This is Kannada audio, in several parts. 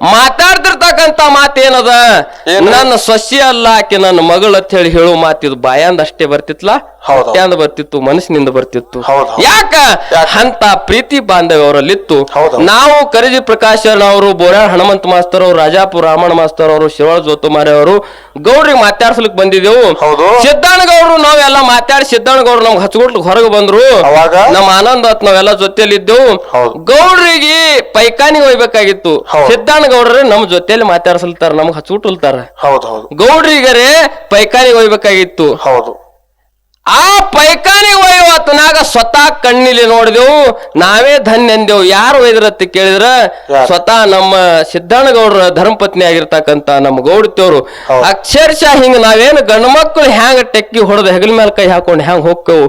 ಮಾತಾಡ್ತಿರ್ತಕ್ಕಂತ ಮಾತೇನದ ನನ್ನ ಸೊಸಿ ಅಲ್ಲ ಆಕೆ ನನ್ನ ಮಗಳು ಅಂತ ಹೇಳಿ ಹೇಳುವ ಮಾತಿದ್ ಬಾಯಾಂದ ಅಷ್ಟೇ ಬರ್ತಿತ್ಲಾ ಹೊಟ್ಟೆಂದ ಬರ್ತಿತ್ತು ಮನಸ್ಸಿನಿಂದ ಬರ್ತಿತ್ತು ಯಾಕ ಅಂತ ಪ್ರೀತಿ ಬಾಂಧವ್ಯ ಅವರಲ್ಲಿತ್ತು ನಾವು ಕರಿಜಿ ಪ್ರಕಾಶ್ ಅವರು ಬೋರ್ಯಾಳ ಹನುಮಂತ ಮಾಸ್ತರ್ ಅವರು ರಾಜಾಪುರ ರಾಮಣ್ಣ ಮಾಸ್ತರ್ ಅವರು ಶಿವಳ ಜೋತುಮಾರಿ ಅವರು ಗೌಡ್ರಿಗೆ ಮಾತಾಡ್ಸ್ಲಿಕ್ ಬಂದಿದ್ದೆವು ಸಿದ್ದಣ್ಣಗೌಡ್ರು ನಾವೆಲ್ಲ ಮಾತಾಡಿ ಸಿದ್ದಣ್ಣಗೌಡ್ರು ನಮ್ಗೆ ಹಚ್ಕೊಟ್ಲಿಕ್ ಹೊರಗೆ ಬಂದ್ರು ನಮ್ ಆನಂದ್ ಆತ್ ನಾವೆಲ್ಲ ಜೊತೆಯಲ್ಲಿ ಇದ್ದೆವು ಗೌಡ್ರಿಗೆ ಪೈಖಾನಿಗೆ ಹೋಗ್ಬೇಕಾಗಿತ್ತು ಸಿದ್ದಣ್ಣಗೌಡ್ರೆ ನಮ್ ಜೊತೆಯಲ್ಲಿ ಮಾತಾಡ್ಸಲ್ತಾರ ನಮ್ಗೆ ಹಚ್ಕೊಟ್ಟಲ್ತಾರ ಗೌಡ್ರಿಗರೆ ಪೈಖಾನಿಗೆ ಹೋಗ್ಬೇಕಾಗಿತ್ತು ಆ ಪೈಖಾನಿ ಒಯ್ಯವತ್ನಾಗ ಸ್ವತಃ ಕಣ್ಣಿಲಿ ನೋಡಿದೆವು ನಾವೇ ಧನ್ಯ ಅಂದೆವು ಯಾರು ಒಯ್ದ್ರತ್ತ ಕೇಳಿದ್ರ ಸ್ವತಃ ನಮ್ಮ ಸಿದ್ದಣ್ಣಗೌಡ್ರ ಧರ್ಮಪತ್ನಿ ಆಗಿರ್ತಕ್ಕಂತ ನಮ್ಮ ಗೌಡತಿಯವರು ಅಕ್ಷರಶಃ ಹಿಂಗ ನಾವೇನು ಗಂಡು ಮಕ್ಕಳು ಹ್ಯಾಂಗ ಟೆಕ್ಕಿ ಹೊಡೆದ ಹೆಗಲ ಮೇಲೆ ಕೈ ಹಾಕೊಂಡು ಹ್ಯಾಂಗ ಹೋಗ್ತೇವು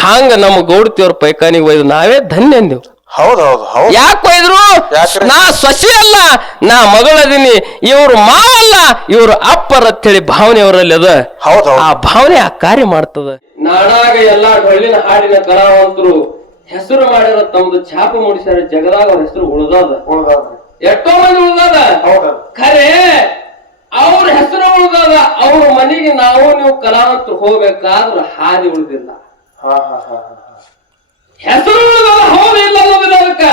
ಹಂಗ ನಮ್ಮ ಗೌಡತಿಯವ್ರ ಪೈಖಾನಿಗೆ ಒಯ್ದು ನಾವೇ ಧನ್ಯ ಅಂದೆವು ಯಾಕೆ ಒಯ್ದ್ರು ನಾ ಸೊಸಿ ಅಲ್ಲ ನಾ ಮಗಳದೀನಿ ಇವ್ರು ಮಾವಲ್ಲ ಇವ್ರು ಅಪ್ಪರ ಅಂತೇಳಿ ಭಾವನೆ ಅವರಲ್ಲಿ ಅದ ಆ ಭಾವನೆ ಆ ಕಾರ್ಯ ಮಾಡ್ತದ ನಾಡಾಗ ಎಲ್ಲಾ ಡೊಳ್ಳಿನ ಹಾಡಿನ ಕಲಾವಂತರು ಹೆಸರು ಮಾಡ್ಯಾರ ತಮ್ದು ಛಾಪ ಮೂಡಿಸ್ಯಾರ ಜಗದಾಗ ಅವ್ರ ಹೆಸರು ಉಳ್ದದ ಎಷ್ಟೋ ಮಂದಿ ಉಳ್ದದ ಖರೆ ಅವ್ರ ಹೆಸರು ಉಳ್ದದ ಅವ್ರ ಮನೆಗೆ ನಾವು ನೀವು ಕಲಾವಂತರು ಹೋಗ್ಬೇಕಾದ್ರ ಹಾದಿ ಉಳಿದಿಲ್ಲ ಹೆಸರು ಉಳಿದದ ಹೌದಿಲ್ಲ ಅದಕ್ಕ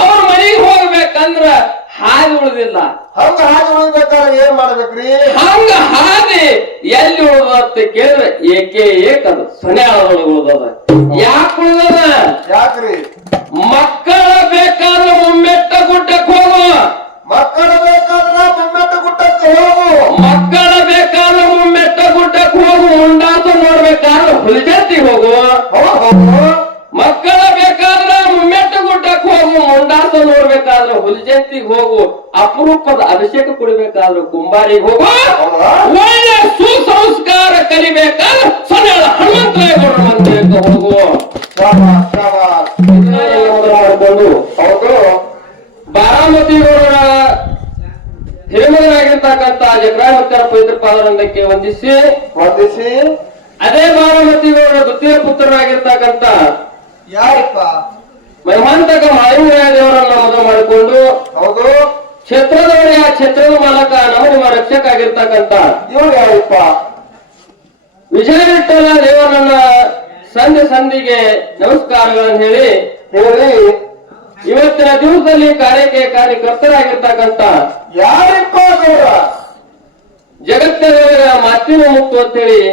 ಅವ್ರ ಮನೆಗೆ ಹೋಗ್ಬೇಕಂದ್ರ ಹಾದಿ ಉಳಿದಿಲ್ಲ ಏನ್ ಮಾಡ್ಬೇಕ್ರಿ ಹಂಗ ಹಾದಿ ಎಲ್ಲಿ ಉಳ್ದತ್ತ ಕೇಳಿದ್ರೆ ಏಕೆ ಏಕದು ಸೊನ್ಯಾಳದೊಳಗೆ ಉಳ್ದದ ಯಾಕೆ ಉಳ್ದದ ಯಾಕ್ರಿ ಮಕ್ಕಳ ಬೇಕಾದ್ರೆ ಮುಮ್ಮೆಟ್ಟ ಗುಡ್ಡಕ್ಕೆ ಹೋಗು ಮಕ್ಕಳ ಬೇಕಾದ್ರ ಮುಮ್ಮೆಟ್ಟ ಗುಡ್ಡಕ್ಕೆ ಹೋಗು ಮಕ್ಕಳ ಬೇಕಾದ್ರೆ ಮುಮ್ಮೆಟ್ಟ ಗುಡ್ಡಕ್ಕೆ ಹೋಗು ಮುಂಡಾತ ನೋಡ್ಬೇಕಾದ್ರೆ ಹುಲಿಜತ್ತಿಗೆ ಹೋಗು ಮಕ್ಕಳ ಬೇಕಾದ್ರೆ ಮುಮ್ಮೆಟ್ಟ ಗುಡ್ಡಕ್ಕೆ ಹೋಗು ಮುಂಡಾತ ನೋಡ್ಬೇಕಾದ್ರೆ ಹುಲಿಜತ್ತಿಗೆ ಹೋಗು ಅಪರೂಪದ ಅಭಿಷೇಕ ಕುಡಿಬೇಕಾದ್ರೆ ಕುಂಬಾರಿಗೆ ಹೋಗು ಒಳ್ಳೆ ಸುಸಂಸ್ಕಾರ ಕಲಿಬೇಕಾದ್ರೆ ಸೊನ್ಯಾಳ ಹನುಮಂತರಾಯಗೌಡರ ಮಂದಿರಕ್ಕೆ ಹೋಗು ಮಾಡಿಕೊಂಡು ಬಾರಾಮತಿಗೌಡರ ಹಿರಿಮಗನಾಗಿರ್ತಕ್ಕಂಥ ಜಗ್ರಾಮತ್ಯರ ಪವಿತ್ರ ಪಾದರಂಗಕ್ಕೆ ವಂದಿಸಿ ಅದೇ ಬಾರಾಮತಿಗೌಡರ ದ್ವಿತೀಯ ಪುತ್ರನಾಗಿರ್ತಕ್ಕಂಥ ಯಾರಪ್ಪ ಮಹಂತಕ ಮಾಯುರಾಯ ದೇವರನ್ನ ಮದುವೆ ಮಾಡಿಕೊಂಡು ಕ್ಷೇತ್ರದವರಿಗೆ ಆ ಕ್ಷೇತ್ರದ ಮಾಲಕ ನಮ್ಮ ರಕ್ಷಕ ಆಗಿರ್ತಕ್ಕಂಥ ಇವ್ರು ಯಾರಪ್ಪ ವಿಜಯ ವಿಠಲ ದೇವರನ್ನ ಸಂಧಿಗೆ ನಮಸ್ಕಾರಗಳನ್ನು ಹೇಳಿ ಇವತ್ತಿನ ದಿವಸದಲ್ಲಿ ಕಾರ್ಯಕರ್ತರಾಗಿರ್ತಕ್ಕಂಥ ಯಾರಪ್ಪ ಜಗತ್ತಿನ ಮಾತಿನ ಮುಕ್ತು ಅಂತೇಳಿ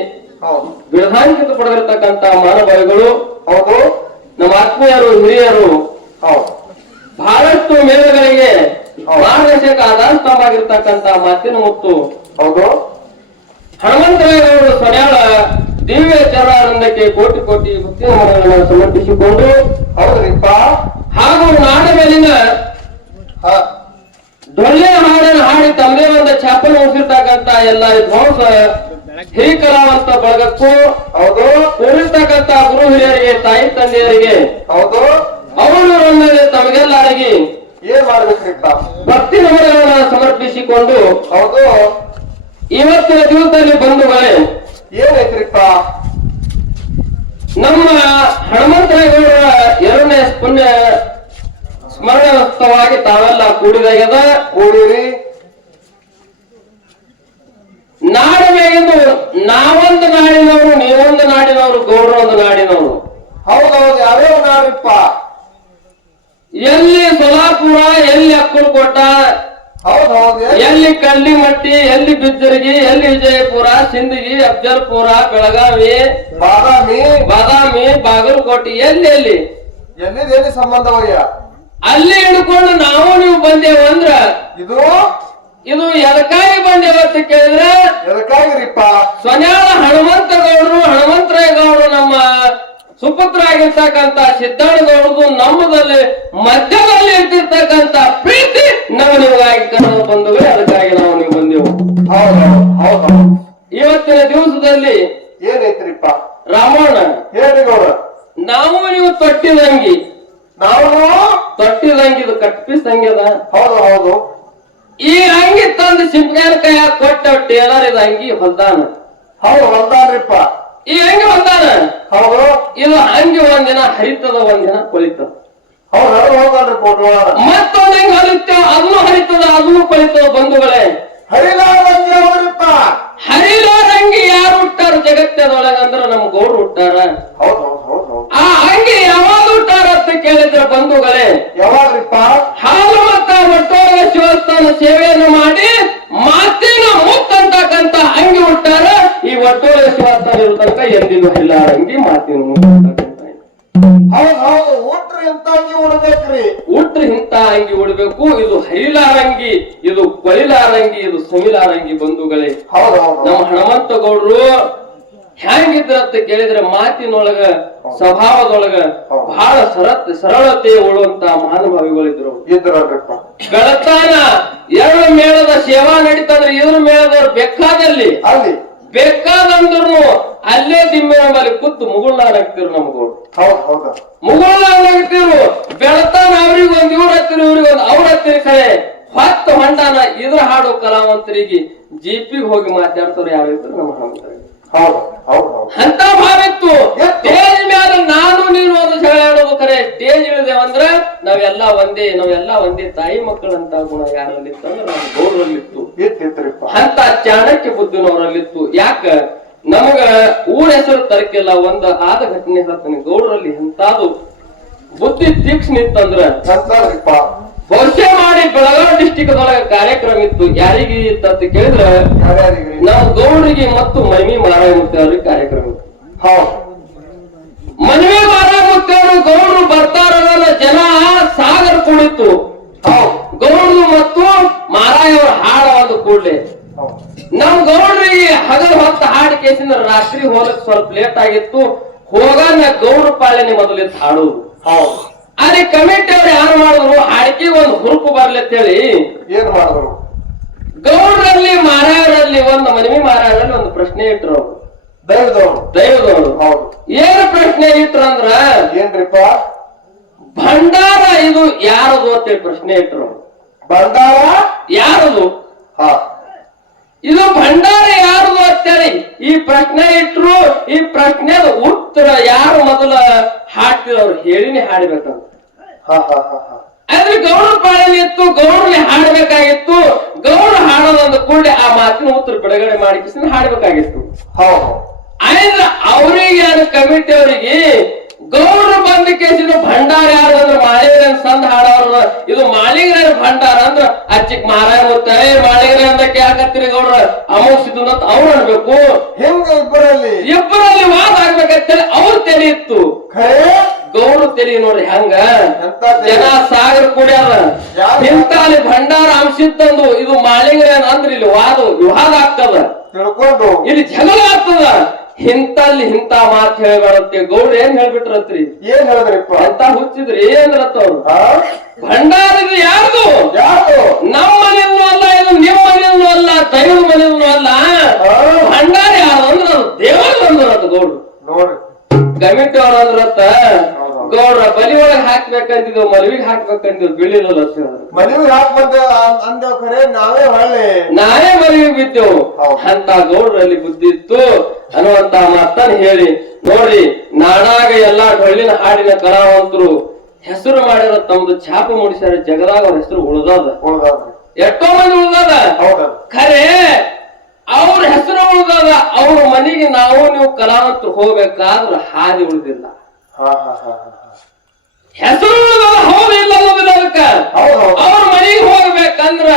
ಬಿಡದಾಂಕಿತ ಪಡೆದಿರ್ತಕ್ಕಂಥ ಮಾನವಗಳು ನಮ್ಮ ಆತ್ಮೀಯರು ಹಿರಿಯರು ಬಹಳಷ್ಟು ಮೇಳಗಳಿಗೆ ಮಾರ್ಗದರ್ಶಕ ಆಧಾರ ಸ್ತಂಭ ಆಗಿರ್ತಕ್ಕಂಥ ಮಾತಿನ ಮುಕ್ತು ಹನುಮಂತರಾಯಗೌಡರು ಸೊನ್ಯಾಳ ದಿವ್ಯ ಚರಣಾನಂದಕ್ಕೆ ಕೋಟಿ ಕೋಟಿ ಭಕ್ತಿ ನಮನಗಳನ್ನು ಸಮರ್ಪಿಸಿಕೊಂಡು ಹಾಗೂ ನಾಡ ಮೇಲಿನ ಡೊಳ್ಳೆ ಹಾಡನ್ನು ಹಾಡಿ ತಮ್ಮದೇ ಒಂದು ಛಾಪನ ಉಳಿಸಿರ್ತಕ್ಕಂಥ ಎಲ್ಲ ವಿದ್ವಾಂಸ ಹಿರಿ ಕಲಾವಂತ ಬಳಗಕ್ಕೂ ಕೂಡಿರ್ತಕ್ಕಂಥ ಗುರು ಹಿರಿಯರಿಗೆ ತಾಯಿ ತಂದೆಯರಿಗೆ ಅವರೊಂದಿಗೆ ತಮಗೆಲ್ಲರಿಗೆ ಏನ್ ಮಾಡ್ಬೇಕ್ರಿಪ್ಪ ಭಕ್ತಿ ನಮನಗಳನ್ನು ಸಮರ್ಪಿಸಿಕೊಂಡು ಇವತ್ತಿನ ದಿವಸದಲ್ಲಿ ಬಂಧುಗಳೇ ಏನೈತ್ರಿಪ್ಪ ನಮ್ಮ ಹನುಮಂತರಾಯಗೌಡರ 2ನೇ ಪುಣ್ಯ ಸ್ಮರಣೋತ್ಸವವಾಗಿ ತಾವೆಲ್ಲ ಕೂಡಿರಿ ನಾಡ ಮೇಗಿಂದು ನಾವೊಂದು ನಾಡಿನವರು ನೀವೊಂದು ನಾಡಿನವರು ಗೌಡ್ರ ಒಂದು ನಾಡಿನವರು ಯಾವ್ಯಾವ ನಾಡಿಪ್ಪ ಎಲ್ಲಿ ಸೊಲಾಪುರ ಎಲ್ಲಿ ಅಕ್ಕಲಕೋಟ ಎಲ್ಲಿ ಕಲ್ಲಿಮಟ್ಟಿ ಎಲ್ಲಿ ಬಿಜ್ಜರ್ಗಿ ಎಲ್ಲಿ ವಿಜಯಪುರ ಸಿಂದಗಿ ಅಫಜಲ್ಪುರ ಬೆಳಗಾವಿ ಬಾದಾಮಿ ಬಾಗಲಕೋಟೆ ಎಲ್ಲಿ ಸಂಬಂಧವಯ್ಯ ಅಲ್ಲಿ ಹಿಡ್ಕೊಂಡು ನಾವು ನೀವು ಬಂದೇವು ಅಂದ್ರ ಇದು ಎದಕ್ಕಾಗಿ ಬಂದೇವತ್ತ ಕೇಳಿದ್ರೆ ಎದಕ್ಕಾಗಿರಿಪ್ಪ ಸೊನ್ಯಾಳ ಹನುಮಂತರಾಯಗೌಡರು ನಮ್ಮ ಸುಪುತ್ರ ಆಗಿರ್ತಕ್ಕಂಥ ಸಿದ್ದಣ್ಣಗೌಡರು ನಮ್ಮದಲ್ಲಿ ಮಧ್ಯದಲ್ಲಿ ಇರ್ತಿರ್ತಕ್ಕಂಥ ಪ್ರೀತಿ ನಾವು ನೀವಾಗಿ ಕರೆದು ಬಂದವೆ ಅದಕ್ಕಾಗಿ ನಾವು ನೀವು ಬಂದೆವು ಇವತ್ತಿನ ದಿವಸದಲ್ಲಿ ಏನೈತ್ರಿಪ್ಪ ರಾಮಣ್ಣ ಹೇಳಿ ಗೌಡ ನಾವು ನೀವು ತೊಟ್ಟಿದಂಗಿ ಇದು ಕಟ್ಪಿಸ್ ಅಂಗ್ಯದ ಹೌದು ಈ ಅಂಗಿ ತಂದು ಸಿಂಪ್ಗಾನ ಕೈ ಕೊಟ್ಟ ಟೇಲರ್ ಇದು ಅಂಗಿ ಹೊಲ್ದಾನ ಹೊಲ್ದಾನ್ರಿಪ್ಪ ಈ ಅಂಗಿ ಹೊಲ್ದಾನ ಇದು ಅಂಗಿ ಒಂದಿನ ಹರಿತದ ಒಂದಿನ ಕೊಳಿತದ ಮತ್ತೊಂದ್ ಹೆಂಗ್ ಹರಿತೇವ ಅದನ್ನು ಹರಿತದ ಅದನ್ನು ಮಾನವನ ಸೇವೆಯನ್ನು ಮಾಡಿ ಮಾತಿನ ಮುತ್ತಂತಕ್ಕಂತ ಅಂಗಿ ಹುಟ್ಟಾರ. ಈ ಒಟ್ಟೋಳೆ ಶಿವಸ್ಥಾನ ಇರೋ ತನಕ ಎಂದಿಗೂ ಹರಿಲಾರಂಗಿ ಮಾತಿನ ಮುತ್ತಂತಕ್ಕಂತ ಹೌದು ಹುಟ್ರಿ ಇಂತ ಅಂಗಿ ಉಡ್ಬೇಕ್ರಿ. ಹುಟ್ರಿ ಇಂತ ಅಂಗಿ ಉಡ್ಬೇಕು. ಇದು ಹರಿಲಾರಂಗಿ, ಇದು ಕೊಳಿಲಾರಂಗಿ, ಇದು ಸಮಿಲಾರಂಗಿ ಬಂಧುಗಳೇ. ನಮ್ಮ ಹನುಮಂತ ಗೌಡ್ರು ಹೆಂಗಿದ್ರಂತ ಕೇಳಿದ್ರೆ ಮಾತಿನೊಳಗ ಸ್ವಭಾವದೊಳಗ ಬಹಳ ಸರಳತೆ ಉಳುವಂತ ಮಹಾನುಭಾವಿಗಳಿದ್ರು. ಬೆಳತಾನ ಎರಡು ಮೇಳದ ಸೇವಾ ನಡೀತಂದ್ರೆ ಇದ್ರ ಮೇಳದವ್ರು ಬೇಕಾದಲ್ಲಿ ಅಲ್ಲಿ ಬೇಕಾದಂದ್ರು ಅಲ್ಲೇ ದಿಮ್ಮಿನ ಮೇಲೆ ಕೂತು ಮುಗುಳ್ನಾಡಾಗ್ತಿರು ನಮ್ಗಳು. ಮುಗುಳ್ನಾಡಾಗ್ತಿರು. ಬೆಳತಾನ ಅವ್ರಿಗೊಂದು ಇವ್ರ ಹತ್ತಿರ ಇವ್ರಿಗೊಂದು ಅವ್ರ ಹತ್ತಿರ ಕಡೆ ಹೊತ್ತು ಹೊಂಡಾನ ಇದ್ರ ಹಾಡು ಕಲಾವಂತರಿಗೆ ಜಿಪಿಗೆ ಹೋಗಿ ಮಾತಾಡ್ತಾರೆ ಯಾರಿದ್ರು ನಮ್ಮ ಹನುಮಂತರಿಗೆ. ಅಂತ ಭಾವಿತ್ತು. ಸ್ಟೇಜ್ ಮೇಲೆ ನಾನು ನೀನು ಒಂದು ಜಗಳ ಆಡೋದು ಖರೆ, ಸ್ಟೇಜ್ ಇಳಿದೇವಂದ್ರ ನಾವೆಲ್ಲ ಒಂದೇ ತಾಯಿ ಮಕ್ಕಳಂತ ಗುಣ ಯಾರಲ್ಲಿತ್ತು ಅಂದ್ರೆ ನಮ್ಮ ಗೌರವಲ್ಲಿತ್ತು. ಅಂತ ಚಾಣಕ್ಯ ಬುದ್ಧಿನವರಲ್ಲಿತ್ತು. ಯಾಕ ನಮಗ ಊರ ಹೆಸರು ತರಕಿಲ್ಲ, ಒಂದ್ ಆದ ಘಟನೆ ಹೇಳ್ತಾನೆ. ಗೌಡ್ರಲ್ಲಿ ಎಂತಾದು ಬುದ್ಧಿ ತೀಕ್ಷ್ಣ ಇತ್ತಂದ್ರ ವರ್ಷೆ ಮಾಡಿ ಬೆಳಗಾವಿ ಡಿಸ್ಟಿಕ್ ದೊಳಗ ಕಾರ್ಯಕ್ರಮ ಇತ್ತು. ಯಾರಿಗೆ ಇತ್ತ ಕೇಳಿದ್ರ ನಾವು ಗೌಡ್ರಿಗೆ ಮತ್ತು ಮನವಿ ಮಾರಾಯಮೂರ್ತಿ ಅವ್ರಿಗೆ ಕಾರ್ಯಕ್ರಮ ಇತ್ತು. ಮನವಿ ಮಾರಾಯಮೂರ್ತಿ ಅವರು ಗೌಡ್ರು ಬರ್ತಾರ ಜನ ಸಾಗರ್ ಕೂಡಿತ್ತು. ಗೌಡ್ರು ಮತ್ತು ಮಾರಾಯವ್ರ ಹಾಡ ಒಂದು ಕೂಡ್ಲೆ ನಮ್ ಗೌಡ್ರಿಗೆ ಹಗಲು ಹೊತ್ತ ಹಾಡು ಕೇಸಿಂದ ರಾತ್ರಿ ಹೋಗಕ್ ಸ್ವಲ್ಪ ಲೇಟ್ ಆಗಿತ್ತು. ಹೋಗಾನ ಗೌಡ್ರ ಪಾಲನೆ ಮೊದಲಿತ್ತು ಹಾಡುದು. ಅದೇ ಕಮಿಟಿ ಅವ್ರು ಯಾರು ಮಾಡಿದ್ರು ಹಾಡಿಕೆ ಒಂದು ಹುರುಪು ಬರ್ಲಿ ಅಂತ ಹೇಳಿ ಏನ್ ಮಾಡಿದ್ರು? ಗೌಡ್ರಲ್ಲಿ ಮಾರಾಯರಲ್ಲಿ ಒಂದು ಮನವಿ ಮಾರಾಯರಲ್ಲಿ ಒಂದು ಪ್ರಶ್ನೆ ಇಟ್ರು ಅವ್ರು. ದೈವದವರು ಏನು ಪ್ರಶ್ನೆ ಇಟ್ರು ಅಂದ್ರ ಏನ್ರಿಪ್ಪ? ಭಂಡಾರ ಇದು ಯಾರದು ಅಂತೇಳಿ ಪ್ರಶ್ನೆ ಇಟ್ರು. ಭಂಡಾರ ಯಾರದು? ಇದು ಭಂಡಾರ ಯಾರದು ಅಂತೇಳಿ ಈ ಪ್ರಶ್ನೆ ಇಟ್ರು. ಈ ಪ್ರಶ್ನೆದ ಉತ್ತರ ಯಾರು ಮೊದಲ ಹಾಡ್ತಿರೋರು ಹೇಳಿನೇ ಹಾಡ್ಬೇಕಂತ. ಆದ್ರೆ ಗೌಡ್ರ ಪಾಳಲ್ಲಿ ಇತ್ತು, ಗೌಡ್ರಲ್ಲಿ ಹಾಡ್ಬೇಕಾಗಿತ್ತು. ಗೌಡ್ರ ಹಾಡೋದೊಂದು ಕೂಡಲೇ ಆ ಮಾತಿನ ಉತ್ತರ ಬಿಡುಗಡೆ ಮಾಡಿ ಹಾಡ್ಬೇಕಾಗಿತ್ತು. ಆದ್ರೆ ಅವ್ರಿಗೆ ಅದು ಕಮಿಟಿ ಅವರಿಗೆ ಗೌಡ್ರ ಬಂದ ಕೇಸಿನ ಭಂಡಾರ ಯಾರು ಅಂದ್ರೆ ಮಾಳಿಗರ ಸಂದ ಹಾಡೋರು. ಇದು ಮಾಳಿಗರ ಭಂಡಾರ ಅಂದ್ರ ಅಚ್ಚಿಕ್ ಮಾರಾಯ ಹೋಗ್ತಾರೆ. ಮಾಳಿಗರ ಅಂದಕ್ಕೆ ಯಾಕತ್ತೀರಿ ಗೌಡ್ರ ಅಮೋಸಿದ್ದು ಅಂತ ಅವ್ರು ಅನ್ಬೇಕು. ಹೆಂಗ ಇಬ್ಬರಲ್ಲಿ ವಾದ ಆಗ್ಬೇಕಂತೇಳಿ ಅವ್ರ ತೆರೆ ಇತ್ತು. ಗೌಡ್ರ ತೆರಿ ನೋಡ್ರಿ ಹಂಗ ಜನ ಸಾಗರ ಕೂಡ್ಯಾರ. ಇಂತ ಅಲ್ಲಿ ಭಂಡಾರ ಅಂಶಿತ್ತಂದು ಇದು ಮಾಳಿಗರ ಅಂದ್ರೆ ಇಲ್ಲಿ ವಿವಾದ ಆಗ್ತದ, ಇಲ್ಲಿ ಜಗಳ ಆಗ್ತದ. ಇಂತಲ್ಲಿ ಇಂತ ಮಾತು ಹೇಳ್ಬೇಡತ್ತೆ. ಗೌಡ್ರ ಏನ್ ಹೇಳ್ಬಿಟ್ರತ್ರಿ? ಏನ್ ಹೇಳಿದ್ರಿಪ್ಪ? ಎಂತ ಹುಚ್ಚಿದ್ರಿ ಏನ್ರತ್ತ ಅವ್ರು? ಭಂಡಾರ ಇದು ಯಾರ್ದು? ನಮ್ಮ ಮನೆಯೂ ಅಲ್ಲ, ಇದು ನಿಮ್ಮ ಮನೆಯೂ ಅಲ್ಲ, ದೈವದ ಮನೆಯೂ ಅಲ್ಲ. ಭಂಡಾರ ಯಾರು ಅಂದ್ರೆ ಅದು ದೇವರ ಅಂದ್ರತ್ತ ಗೌಡ್ರು. ನೋಡ್ರಿ ಕಮಿಟಿ ಅವ್ರ ಅಂದ್ರತ್ತ ಗೌಡ್ರ ಬಲಿ ಒಳಗೆ ಹಾಕ್ಬೇಕಂತಿದ್ವು, ಮಲವಿಗೆ ಹಾಕ್ಬೇಕಂತಿದ್ವು, ಬೀಳಿಲ್ಲ. ಮಲವಿಗೆ ಹಾಕ್ಬಂದ ಅಂದೇವ್ ಖರೆ ನಾವೇ ಮಲವಿಗೆ ಬಿದ್ದೆವು ಅಂತ ಗೌಡ್ರಲ್ಲಿ ಬುದ್ಧಿ ಇತ್ತು ಅನ್ನುವಂತ ಮಾತನ್ನ ಹೇಳಿ ನೋಡ್ರಿ. ನಾಡಾಗ ಎಲ್ಲಾ ಡೊಳ್ಳಿನ ಹಾಡಿನ ಕಲಾವಂತರು ಹೆಸರು ಮಾಡಿರೋ ತಮ್ದು ಛಾಪ ಮೂಡಿಸ್ಯಾರ. ಜಗದಾಗ ಅವ್ರ ಹೆಸರು ಉಳ್ದದ, ಎಷ್ಟೋ ಮಂದಿ ಉಳ್ದದ ಖರೆ. ಅವ್ರ ಹೆಸರು ಉಳ್ದದ. ಅವ್ರ ಮನೆಗೆ ನಾವು ನೀವು ಕಲಾವಂತರು ಹೋಗ್ಬೇಕಾದ್ರ ಹಾದಿ ಉಳಿದಿಲ್ಲ. ಹೆಸರು ಉಳಿದದ ಹೌದು ಇಲ್ಲ ಅನ್ನೋದಿಲ್ಲ. ಅದಕ್ಕ ಅವ್ರ ಮನೆಗೆ ಹೋಗ್ಬೇಕಂದ್ರ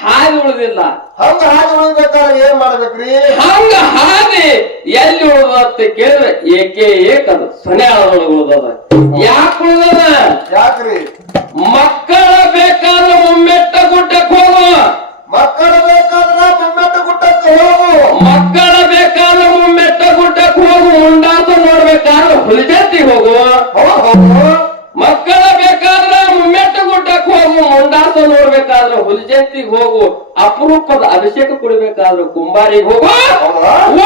ಹಾದಿ ಉಳಿದಿಲ್ಲ. ಹಂಗ ಹಾದಿ ಉಳಿಬೇಕಾದ್ರೆ ಏನ್ ಮಾಡ್ಬೇಕ್ರಿ? ಹಂಗ ಹಾದಿ ಎಲ್ಲಿ ಉಳ್ದ ಅಂತ ಕೇಳಿದ್ರೆ ಏಕದ ಸೊನ್ಯಾಳದೊಳಗೆ ಉಳ್ದದ. ಯಾಕೆ ಉಳ್ದದ? ಯಾಕ್ರಿ? ಮಕ್ಕಳ ಬೇಕಾದ್ರೆ ಮುಮ್ಮೆಟ್ಟ ಗುಡ್ಡಕ್ಕೆ ಹೋಗು. ಮಕ್ಕಳ ಬೇಕಾದ್ರ ಮುಮ್ಮೆಟ್ಟ ಗುಡ್ಡಕ್ಕೆ ಹೋಗು. ಮಕ್ಕಳ ಬೇಕಾದ್ರೆ ಮುಮ್ಮೆಟ್ಟ ಗುಡ್ಡಕ್ಕೆ ಹೋಗು. ಮುಂಡಾಸ ನೋಡ್ಬೇಕಾದ್ರೆ ಹುಲಿಜತ್ತಿಗೆ ಹೋಗು. ಮಕ್ಕಳ ಬೇಕಾದ್ರೆ ಮುಮ್ಮೆಟ್ಟ ಗುಡ್ಡಕ್ಕೆ ಹೋಗು. ಮುಂಡಾಸ ನೋಡ್ಬೇಕಾದ್ರೆ ಹುಲಿಜತ್ತಿಗೆ ಹೋಗು. ಅಪರೂಪದ ಅಭಿಷೇಕ ಕುಡಿಬೇಕಾದ್ರೆ ಕುಂಬಾರಿಗೆ ಹೋಗು.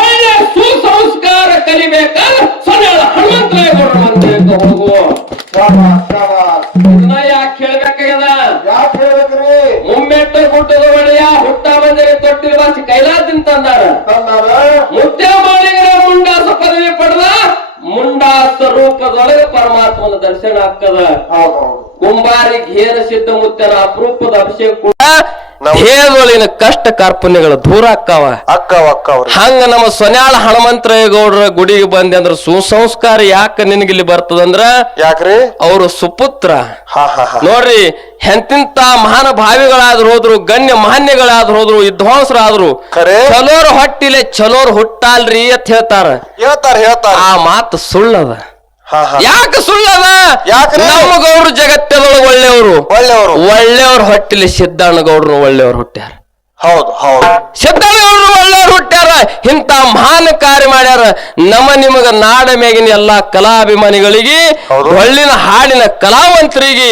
ಒಳ್ಳೆ ಸುಸಂಸ್ಕಾರ ಕಲಿಬೇಕಾದ್ರೆ ಸೊನ್ಯಾಳ ಹನುಮಂತರಾಯಗೌಡರ ಮಂದಿರಕ್ಕೆ ಹೋಗು. ಇದನ್ನ ಯಾಕೆ ಹೇಳ್ಬೇಕಾಗ್ಯದ? ಯಾಕೆ ಹೇಳ್ಬೇಕ್ರಿ? ಮುಮ್ಮೆಟ್ಟ ಗುಡ್ಡದ ಒಡೆಯ ಹುಟ್ಟ ಬಂದರೆ ತೊಟ್ಟಿರುವ ಕೈಲಾಸದಿಂದ ತಂದಾರ. ಮುತ್ಯ ಮಾಳಿಗರ ಮುಂಡಾಸ ಪದವಿ ಪಡೆದ. ಮುಂಡಾಸ ರೂಪದೊಳಗೆ ಪರಮಾತ್ಮನ ದರ್ಶನ ಆಗ್ತದ. ಕುಂಬಾರಿ ಘೇರ ಸಿದ್ಧ ಮುತ್ಯನ ಅಪರೂಪದ ಅಭಿಷೇಕ ಕೂಡ ದೇಹದೊಳಗಿನ ಕಷ್ಟ ಕಾರ್ಪಣ್ಯಗಳು ದೂರ ಅಕ್ಕಾವ ಹಂಗ ನಮ್ಮ ಸೊನ್ಯಾಳ ಹನುಮಂತರಾಯಗೌಡರ ಗುಡಿಗೆ ಬಂದೆ ಅಂದ್ರ ಸುಸಂಸ್ಕಾರ ಯಾಕ ನಿನಗಿಲ್ಲಿ ಬರ್ತದಂದ್ರ ಯಾಕ್ರಿ ಅವರು ಸುಪುತ್ರ ನೋಡ್ರಿ ಎಂತಿಂತ ಮಹಾನ ಭಾವಿಗಳಾದ್ರು ಹೋದ್ರು ಗಣ್ಯ ಮಾನ್ಯಗಳಾದ್ರು ಹೋದ್ರು ವಿದ್ವಾಂಸರಾದ್ರು ಚಲೋರ್ ಹೊಟ್ಟಿಲೆ ಚಲೋರ್ ಹುಟ್ಟಾಲ್ರಿ ಅಂತ ಹೇಳ್ತಾರ ಆ ಮಾತು ಸುಳ್ಳದ ಯಾಕೆ ಸುಳ್ಳದ ನಮ್ಮ ಗೌಡ್ರು ಜಗತ್ತದೊಳಗೆ ಒಳ್ಳೆಯವರು ಹೊಟ್ಟಿಲಿ ಸಿದ್ದಣ್ಣಗೌಡ್ರು ಒಳ್ಳೆಯವ್ರು ಹುಟ್ಟ್ಯಾರ ಸಿದ್ದಣ್ಣಗೌಡ್ರು ಒಳ್ಳೆಯವ್ರು ಹುಟ್ಟ್ಯಾರ ಇಂತ ಮಹಾನ್ ಕಾರ್ಯ ಮಾಡ್ಯಾರ ನಿಮಗ ನಾಡ ಮೇಗಿನ ಎಲ್ಲಾ ಕಲಾಭಿಮಾನಿಗಳಿಗೆ ಒಳ್ಳಿನ ಹಾಡಿನ ಕಲಾವಂತರಿಗೆ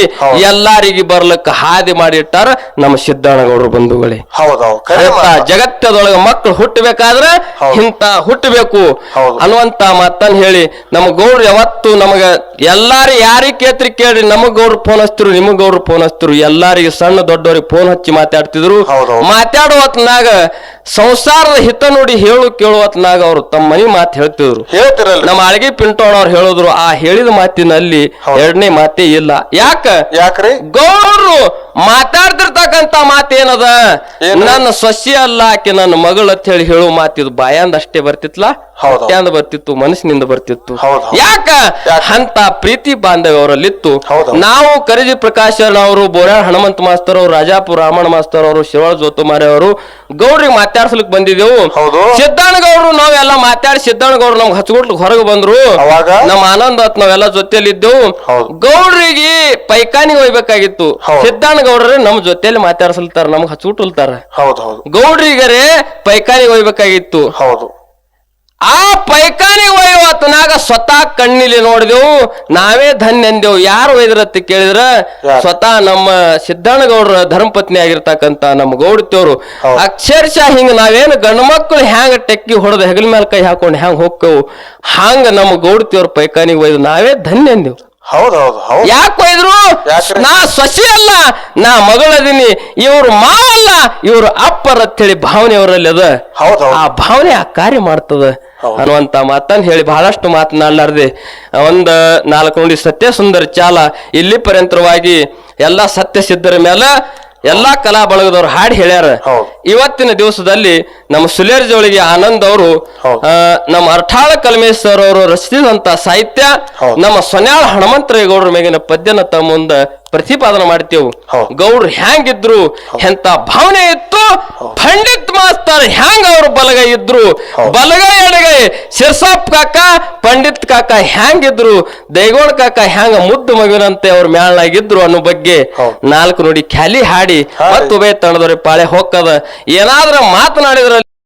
ಎಲ್ಲಾರಿಗೆ ಬರ್ಲಕ್ಕ ಹಾದಿ ಮಾಡಿಟ್ಟಾರ ನಮ್ಮ ಸಿದ್ದಣ್ಣಗೌಡ್ರು ಬಂಧುಗಳೇ ಜಗತ್ತದೊಳಗ ಮಕ್ಕಳು ಹುಟ್ಟಬೇಕಾದ್ರ ಇಂತ ಹುಟ್ಟಬೇಕು ಅನ್ನುವಂತ ಮಾತನ್ನ ಹೇಳಿ ನಮ್ಮ ಗೌಡ್ರು ಯಾವತ್ತು ನಮಗ ಎಲ್ಲಾರು ಯಾರಿಗೆ ಕೇತ್ರಿ ಕೇಳ್ರಿ ನಮಗ್ ಗೌಡ್ರು ಫೋನ್ ಹಚ್ತಿರು ನಿಮಗ್ ಗೌಡ್ರು ಫೋನ್ ಹಚ್ತಿರು ಎಲ್ಲಾರಿಗೆ ಸಣ್ಣ ದೊಡ್ಡವ್ರಿಗೆ ಫೋನ್ ಹಚ್ಚಿ ಮಾತಾಡ್ತಿದ್ರು ಮಾತಾಡುವತ್ನಾಗ ಸಂಸಾರದ ಹಿತ ನೋಡಿ ಕೇಳುವತ್ನಾಗ ಅವ್ರು ತಮ್ಮ ಮನಿ ಮಾತು ಹೇಳ್ತಿದ್ರು ನಮ್ಮ ಅಳಗಿ ಪಿಂಟೋಣ ಅವ್ರು ಹೇಳಿದ್ರು ಆ ಹೇಳಿದ ಮಾತಿನಲ್ಲಿ ಎರಡನೇ ಮಾತೇ ಇಲ್ಲ ಯಾಕ್ರಿ ಗೌಡ್ರು ಮಾತಾಡ್ತಿರ್ತಕ್ಕಂತ ಮಾತೇನದ ನನ್ನ ಸೊಸಿ ಅಲ್ಲ ಆಕೆ ನನ್ನ ಮಗಳು ಅಂತ ಹೇಳಿ ಹೇಳುವ ಮಾತಿದ್ ಬಾಯಾಂದ ಅಷ್ಟೇ ಬರ್ತಿತ್ಲ ಹೊಟ್ಟ್ಯಾಂದ ಬರ್ತಿತ್ತು ಮನಸ್ಸಿನಿಂದ ಬರ್ತಿತ್ತು ಯಾಕ ಅಂತ ಪ್ರೀತಿ ಬಾಂಧವ್ಯ ಅವರಲ್ಲಿತ್ತು ನಾವು ಕರಿಜಿ ಪ್ರಕಾಶ್ ಅವರು ಬೋರ್ಯಾಳ ಹನುಮಂತ ಮಾಸ್ತರ್ ಅವರು ರಾಜಾಪುರ ರಾಮಣ್ಣ ಮಾಸ್ತರ್ ಅವರು ಶಿವಾಳ ಜೋತುಮಾರಿ ಅವರು ಗೌಡ್ರಿಗೆ ಮಾತಾಡ್ಸಲಿಕ್ ಬಂದಿದ್ದೆವು ಸಿದ್ದಣ್ಣಗೌಡ್ರು ನಾವೆಲ್ಲ ಮಾತಾಡಿ ಸಿದ್ದಣ್ಣಗೌಡ್ರು ನಮ್ಗೆ ಹಚ್ಕೊಟ್ಲಿಕ್ ಹೊರಗೆ ಬಂದ್ರು ನಮ್ಮ ಆನಂದ್ ಅತ್ ನಾವೆಲ್ಲ ಜೊತೆಯಲ್ಲಿ ಇದ್ದೆವು ಗೌಡ್ರಿಗೆ ಪೈಖಾನಿಗೆ ಹೋಗ್ಬೇಕಾಗಿತ್ತು ಸಿದ್ದಣ್ಣಗೌಡ್ರೆ ನಮ್ ಜೊತೆಯಲ್ಲಿ ಮಾತಾಡ್ಸಲ್ತಾರ ನಮ್ಗೆ ಹಚ್ಕೊಟ್ಲ್ತಾರ ಗೌಡ್ರಿಗರೆ ಪೈಖಾನಿಗೆ ಹೋಗ್ಬೇಕಾಗಿತ್ತು ಆ ಪೈಖಾನಿ ಒಯ್ಯವತ್ನಾಗ ಸ್ವತಃ ಕಣ್ಣಿಲಿ ನೋಡಿದೆವು ನಾವೇ ಧನ್ಯ ಎಂದೆವು ಯಾರು ಒಯ್ದ್ರತ್ತ ಕೇಳಿದ್ರ ಸ್ವತಃ ನಮ್ಮ ಸಿದ್ದಣ್ಣಗೌಡ್ರ ಧರ್ಮಪತ್ನಿ ಆಗಿರ್ತಕ್ಕಂತ ನಮ್ಮ ಗೌಡತಿಯವರು ಅಕ್ಷರಶಃ ಹಿಂಗ ನಾವೇನು ಗಂಡು ಮಕ್ಕಳು ಹ್ಯಾಂಗ ಟೆಕ್ಕಿ ಹೊಡೆದ ಹೆಗಲ ಮೇಲೆ ಕೈ ಹಾಕೊಂಡು ಹ್ಯಾಂಗ ಹೋಗ್ತೇವು ಹಂಗ ನಮ್ಮ ಗೌಡತಿಯವ್ರ ಪೈಖಾನಿಗೆ ಒಯ್ದು ನಾವೇ ಧನ್ಯ ಎಂದೆವು ಯಾಕೆ ಒಯ್ದ್ರು ನಾ ಸೊಸಿ ಅಲ್ಲ ನಾ ಮಗಳದೀನಿ ಇವ್ರು ಮಾವಲ್ಲ ಇವ್ರು ಅಪ್ಪರ ಅಂತೇಳಿ ಭಾವನೆ ಅವರಲ್ಲಿ ಅದ ಆ ಭಾವನೆ ಆ ಕಾರ್ಯ ಮಾಡ್ತದ ಅನ್ನುವಂತ ಮಾತನ್ನ ಹೇಳಿ ಬಹಳಷ್ಟು ಮಾತನಾಡಲಾರ್ದೆ ಒಂದ್ 4 ನುಡಿ ಸತ್ಯ ಸುಂದರ ಚಾಲ ಇಲ್ಲಿ ಪರ್ಯಂತರವಾಗಿ ಎಲ್ಲಾ ಸತ್ಯ ಸಿದ್ಧರ ಮೇಲೆ ಎಲ್ಲಾ ಕಲಾ ಬಳಗದವ್ರು ಹಾಡಿ ಹೇಳ್ಯಾರ ಇವತ್ತಿನ ದಿವಸದಲ್ಲಿ ನಮ್ಮ ಸುಲೇರ್ ಜೋಳಿಗೆ ಆನಂದ್ ಅವರು ನಮ್ಮ ಅರ್ಠಾಳ ಕಲ್ಮೇಶ್ವರ್ ಅವರು ರಚಿಸಿದಂತ ಸಾಹಿತ್ಯ ನಮ್ಮ ಸೊನ್ಯಾಳ ಹನುಮಂತರಾಯಗೌಡ್ರ ಮೇಗಿನ ಪದ್ಯನ ತಮ್ಮ ಮುಂದ ಪ್ರತಿಪಾದನೆ ಮಾಡ್ತೇವು ಗೌಡ್ರು ಹ್ಯಾಂಗಿದ್ರು ಎಂತ ಭಾವನೆ ಇತ್ತು ಪಂಡಿತ್ ಮಾಸ್ತರ್ ಹ್ಯಾಂಗ ಅವ್ರ ಬಲಗೈ ಇದ್ರು ಬಲಗೈ ಎಡಗೈ ಶಿರ್ಸಾಪ್ ಕಾಕ ಪಂಡಿತ್ ಕಾಕ ಹ್ಯಾಂಗಿದ್ರು ದೈಗೋಳ್ ಕಾಕ ಹ್ಯಾಂಗ ಮುದ್ದು ಮಗುವಿನಂತೆ ಅವ್ರ ಮ್ಯಾಳಾಗಿದ್ರು ಅನ್ನೋ ಬಗ್ಗೆ 4 ನುಡಿ ಖ್ಯಾಲಿ ಹಾಡಿ ಮತ್ತು ಉಭಯ ತಂಡದವ್ರಿಗೆ ಪಾಳೆ ಹೋಗ್ತದ ಏನಾದ್ರ ಮಾತನಾಡಿದ್ರ